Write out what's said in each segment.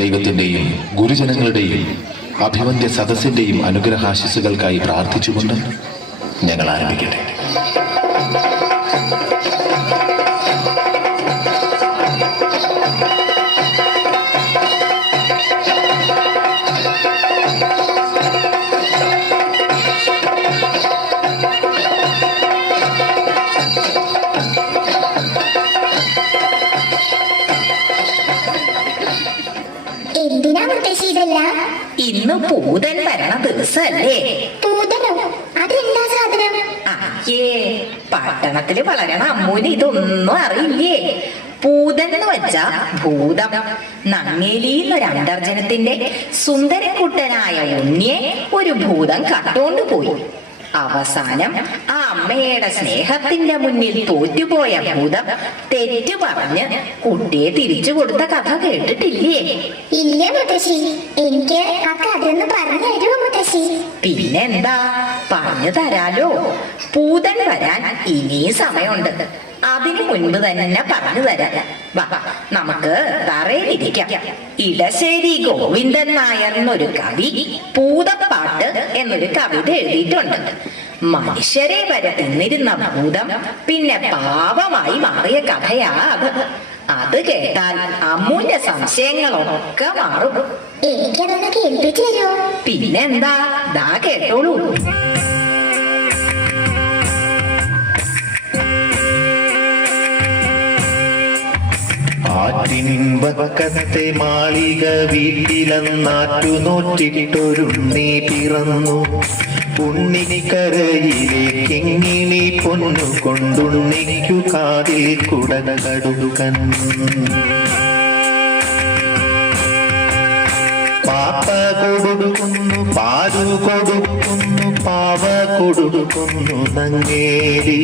ദൈവത്തിന്റെയും ഗുരുജനങ്ങളുടെയും അഭിമന്യ സദസ്സിന്റെയും അനുഗ്രഹാശിസുകൾക്കായി പ്രാർത്ഥിച്ചുകൊണ്ട് ഞങ്ങൾ ആരംഭിക്കട്ടെ. അയ്യേ പട്ടണത്തിൽ വളരണ. അമ്മൂന് ഇതൊന്നും അറിയില്ലേ? പൂതൻ എന്ന് വെച്ച ഭൂതം. നങ്ങേലിന്ന് അന്തർജനത്തിന്റെ സുന്ദരക്കുട്ടനായ ഉണ്ണിയെ ഒരു ഭൂതം കട്ടുകൊണ്ട് പോയി. അവസാനം ആ അമ്മയുടെ സ്നേഹത്തിന്റെ മുന്നിൽ തോറ്റുപോയ ഭൂതം തെറ്റു പറഞ്ഞ് കുട്ടിയെ തിരിച്ചു കൊടുത്ത കഥ കേട്ടിട്ടില്ലേ? ഇല്ല മുത്തശ്ശി. എനിക്ക് ആ കഥയൊന്ന് പറഞ്ഞു തരുമോ മുത്തശ്ശി പിന്നെന്താ? പറഞ്ഞു തരാലോ. പൂതൻ വരാൻ ഇനിയും സമയമുണ്ട്. അതിനു മുൻപ് തന്നെ പറഞ്ഞു തരാം. വാ നമുക്ക് തറയിലിരിക്കാം. ഇടശ്ശേരി ഗോവിന്ദൻ നായർ എന്നൊരു കവി പൂതപ്പാട്ട് എന്നൊരു കവിത എഴുതിയിട്ടുണ്ട്. മനുഷ്യരെ വരെ തിന്നിരുന്ന ഭൂതം പിന്നെ പാവമായി മാറിയ കഥയാ അത്. അത് കേട്ടാൽ അമ്മുവിന്റെ സംശയങ്ങളൊക്കെ മാറും. എനിക്കതൊന്ന് കേൾപ്പിച്ചു തരുമോ? പിന്നെന്താ? ദാ കേട്ടോളൂ. ത്തെ മാളിക വീട്ടിലെന്നാറ്റു നീ പിറന്നു. ഉണ്ണിക്കരയിലേക്കിങ്ങിണി പൊന്നു കൊണ്ടുണ്ണിക്കു കാതിൽ കുടകടുകൻ പാപ്പ കൊടുക്കുന്നു പാലു കൊടുക്കുന്നു പാവ കൊടുക്കുന്നു നങ്ങേരി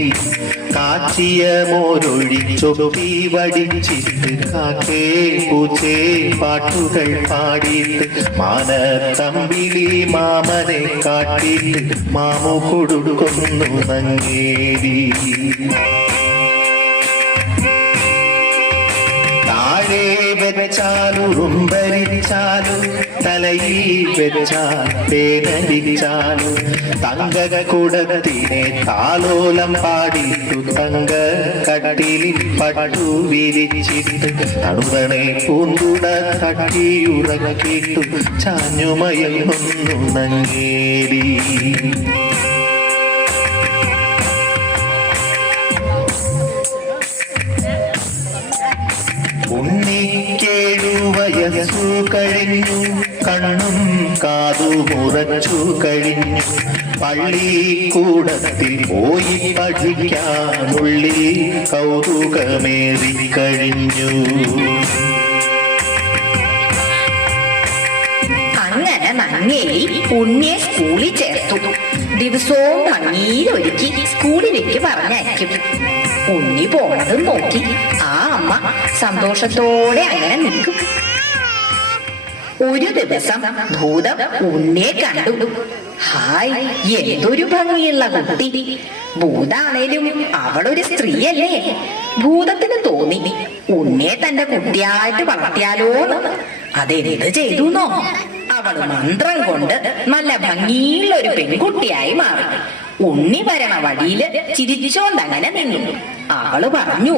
കാച്ചിയ മോരൊഴിച്ചൊപ്പി വടിച്ചിട്ട് കാക്കേ പൂച്ചേ പാട്ടുകൾ പാടിയിട്ട് മാനത്തമ്പിളി മാമനെ കാട്ടിയിട്ട് മാമു കൊടുക്കുന്നു നങ്ങേരി താഴെ വെച്ചാലും ഉറുമ്പരിച്ചാലും തലയിൽ വെച്ചാൽ പേനരിച്ചാലും തങ്ക കുടത്തിനെ താലോലം പാടിട്ടു തങ്ക കട്ടിലിൽ പട്ടു വിരിച്ചിട്ട്. തണുതണെ പൂന്തുട തട്ടിയുറക്കിട്ടു ചാഞ്ഞുമയൊന്നു നങ്ങേരി കഴിഞ്ഞു കണ്ണും കാതു മുറച്ചു കഴിഞ്ഞു. പള്ളിക്കൂടത്തിൽ പോയി പഠിക്കാനുള്ളിൽ കൗതുകമേറി കഴിഞ്ഞു. അങ്ങനെ മങ്ങേരി ഉണ്ണിയെ സ്കൂളിൽ ചേർത്തു. ദിവസവും ഭംഗിയിലൊരുക്കി സ്കൂളിലേക്ക് പറഞ്ഞയക്കും. ഉണ്ണി പോണതും നോക്കി ആ അമ്മ സന്തോഷത്തോടെ അങ്ങനെ നിൽക്കും. ഒരു ദിവസം ഭൂതം ഉന്നെ കണ്ടു. ഹായ് എന്തൊരു ഭംഗിയുള്ള കുട്ടി. ഭൂതാണേലും അവളൊരു സ്ത്രീയല്ലേ? ഭൂതത്തിന് തോന്നി. ഉന്നെ തന്റെ കുട്ടിയായിട്ട് വളർത്തിയാലോ അതെന്ത് ചെയ്തുന്നോ? അവൾ മന്ത്രം കൊണ്ട് നല്ല ഭംഗിയുള്ള ഒരു പെൺകുട്ടിയായി മാറി. ഉണ്ണി വരണ വഴിയിൽ ചിരിച്ചോണ്ടങ്ങനെ നിന്നു. അവൾ പറഞ്ഞു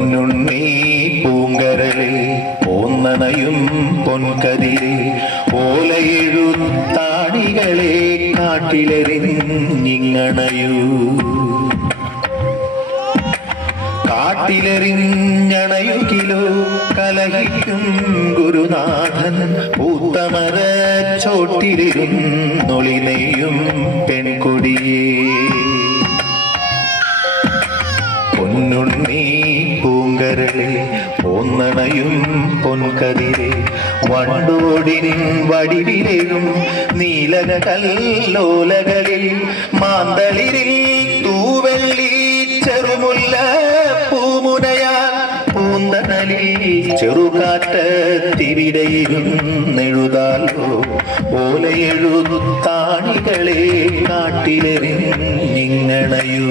പൊന്നുണ്ണി പൂങ്കരലെ പോന്നനയും പൊൻകതിരെ ഓലയെഴുത്താണികളെ കാട്ടിലെറിഞ്ഞിങ്ങണയൂ. കാട്ടിലെറിഞ്ഞണയുകിലോ കലഹിക്കും ഗുരുനാഥൻ. പൂത്തമര ചോട്ടിലിരുന്നൊളിനെയും പെൺകൊടിയേ. പൊന്നുണ്ണി പൂങ്കരളെ ഒന്നണയും പൊൻകതിരെ വണ്ടോടിനിൻ വടിവിലേഴും നീലന കല്ലോലകളിൽ മാന്തളിരിൽ തൂവെള്ളി ചെറുമുല്ല പൂമുനയാൽ പൂന്തണലിൽ ചെറുകാറ്റത്തിവിടയിരുന്നെഴുതാലോ ഓലയെഴുത്താണികളെ കാട്ടിലെറിഞ്ഞിങ്ങണയൂ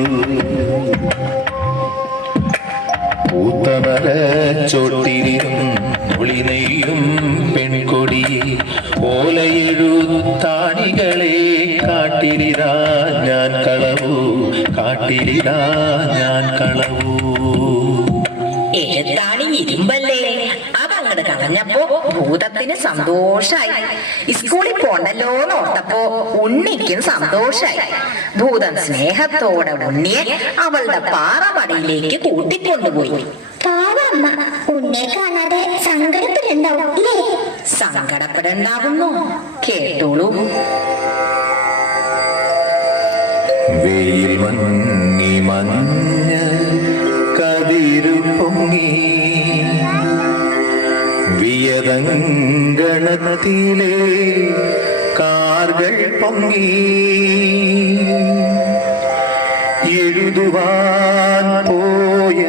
പൂത്ത ഓലമരച്ചോട്ടിരിയും ഒളിനെയ്യും പെൺകൊടിയെ ഓലയെഴുത്താണികളെ കാട്ടിരിതാ ഞാൻ കളവു. കാട്ടിരിതാ ഞാൻ കളവു. ഇരുമ്പല്ലേ? കളഞ്ഞപ്പോ ഭൂതത്തിന് സന്തോഷായി. സ്കൂളിൽ പോണ്ടല്ലോ എന്ന് ഓർത്തപ്പോ ഉണ്ണിക്കും സന്തോഷായി. ഭൂതം സ്നേഹത്തോടെ ഉണ്ണിയെ അവളുടെ പാറമടയിലേക്ക് കൂട്ടിക്കൊണ്ടുപോയി. പാവമ്മ ഉണ്ണിയെ കാണാതെ സങ്കടപ്പെടുണ്ടാവും ഇല്ലേ? സങ്കടപ്പെടണ്ടാവുന്നു. കേട്ടോളൂ. വെയിൽ മഞ്ഞ കതിരു പൊങ്ങി വിയതങ്കണത്തിലെ കാർകൾ പൊങ്ങി. എഴുതുവാൻ പോയ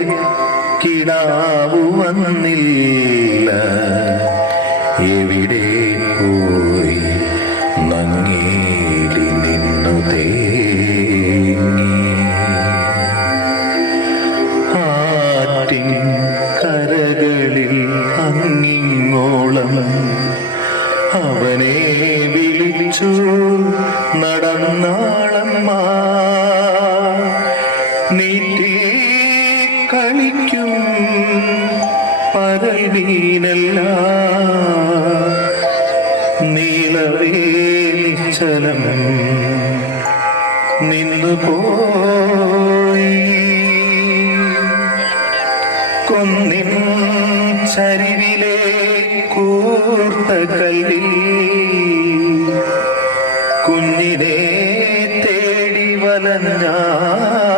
കിടാവു വന്നില്ല? നീറ്റി കളിക്കും പരൽ മീനല്ല നീളവേ നിശ്ചലം നിന്നു പോയി കൊന്നിൻ ചരിവിലെ കൂർത്ത കുഞ്ഞിനെ തേടി വലഞ്ഞാളമ്മ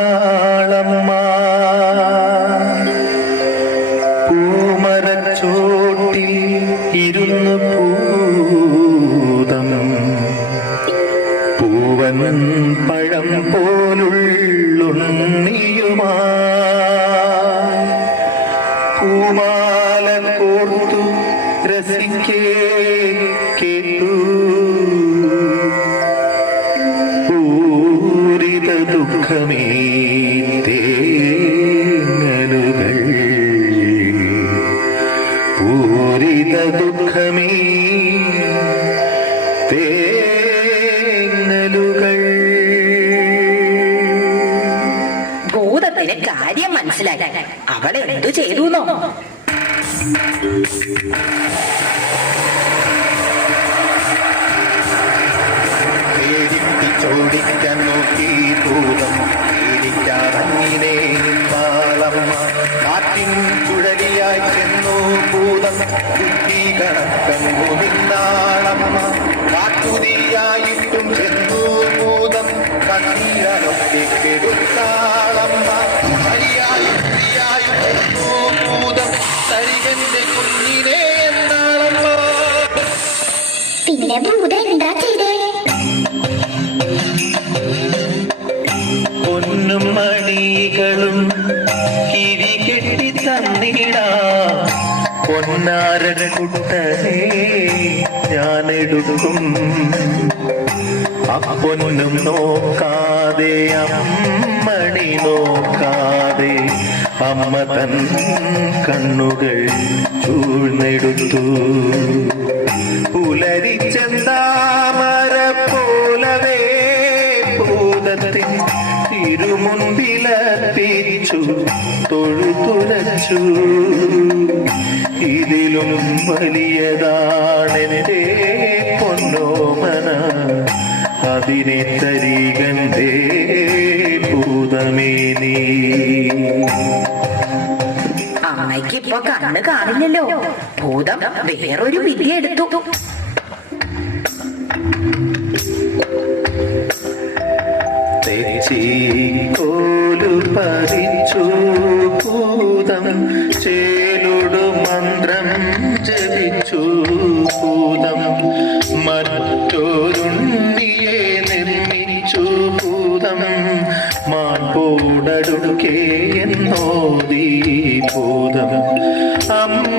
പൂമാല കോർത്തു രസിക്കേ കേട്ടു. ഭൂതത്തിന് കാര്യം മനസ്സിലായി അവൾ എന്തു ചെയ്തു ചുഴലിയായി ചെന്നു ഭൂതം. കുട്ടി കണക്കങ്ങു നിന്നാളമ്മ പിന്നെ മണികളും കിരികെട്ടി തന്നിടാ. പൊന്നാരൻ കുട്ടനെ ഞാൻ എടുക്കും. അപ്പൊന്നും നോക്കാതെ അമ്മണി നോക്കാതെ അമ്മ തൻ കണ്ണുകൾ ചൂഴ്ന്നെടുത്തു. പുലരിച്ചെന്താമര പോലവേ? തൊഴുതുലച്ചു. ഇതിലും പൊന്നോമന. അതിനെ തരികണ്ടേ ഭൂതമേ നീ. അമ്മയ്ക്ക് ഇപ്പൊ കണ്ണ് കാണില്ലല്ലോ. ഭൂതം വേറൊരു വിദ്യ എടുത്തു. ഭൂതം അമ്മയെടുത്തി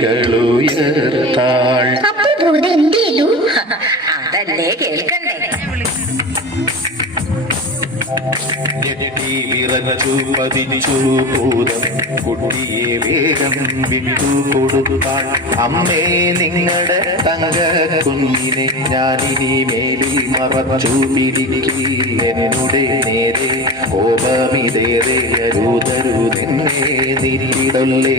കൈകളുയർത്താൾ അതല്ലേ കേൾക്കണ്ടേ? പതിച്ചു ഭൂതം കുട്ടിയെ വേഗം വിട്ടു കൊടുത്താൾ അമ്മേ നിങ്ങളുടെ തങ്ക കുഞ്ഞിനെ ഞാനിനി മേലിൽ മറച്ചു പിടിക്കി എന്നുടെ നേരെ കോപമിതേറെ അരുതരുതെന്നെ നീട്ടിടല്ലേ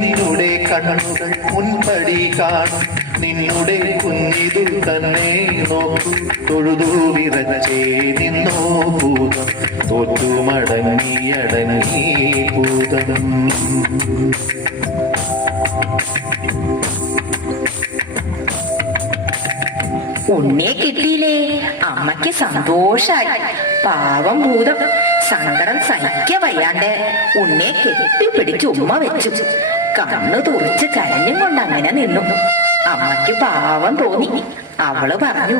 നിന്നുടെ കണ്ണുകൾ മുൻപടി കാണും നിന്നുടെ കുഞ്ഞിതു തന്നെ നോക്കൂ. തൊഴുതു വിറച്ചേ നിന്നോ ഭൂതം തോറ്റു മടങ്ങിയടങ്ങി ഭൂതം. ഉണ്ണിയെ കിട്ടിയില്ലേ? അമ്മയ്ക്ക് സന്തോഷായി. പാവം ഭൂതം. സങ്കടം സഹിക്ക വയ്യാണ്ട് കെട്ടിപ്പിടിച്ച് ഉമ്മ വെച്ചു. കണ്ണു തുറിച്ച് കരഞ്ഞും കൊണ്ട് അങ്ങനെ നിന്നു. അമ്മയ്ക്ക് പാവം തോന്നി. അവൾ പറഞ്ഞു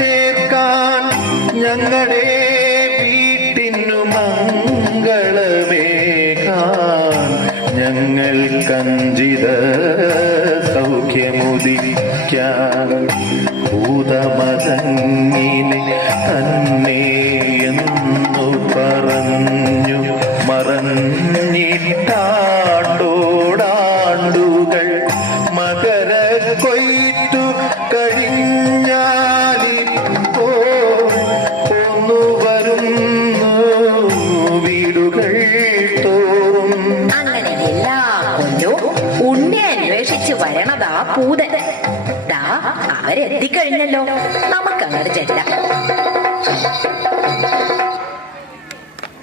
ചേർക്കാൻ ഞങ്ങളെ വീട്ടിനു മംഗളമേകാൻ ഞങ്ങൾ കഞ്ചിത സൗഖ്യമുദിക്കാൻ ഭൂതമതങ്ങിനെ തന്നെ എന്നു പറഞ്ഞു മറഞ്ഞിട്ടാണ്ടോടാണ്ടുകൾ മകര കൊയ്ത്തു കഴിഞ്ഞാലിപ്പോ കഴിഞ്ഞല്ലോ. നമുക്കങ്ങോട്ട് ചെല്ലാം.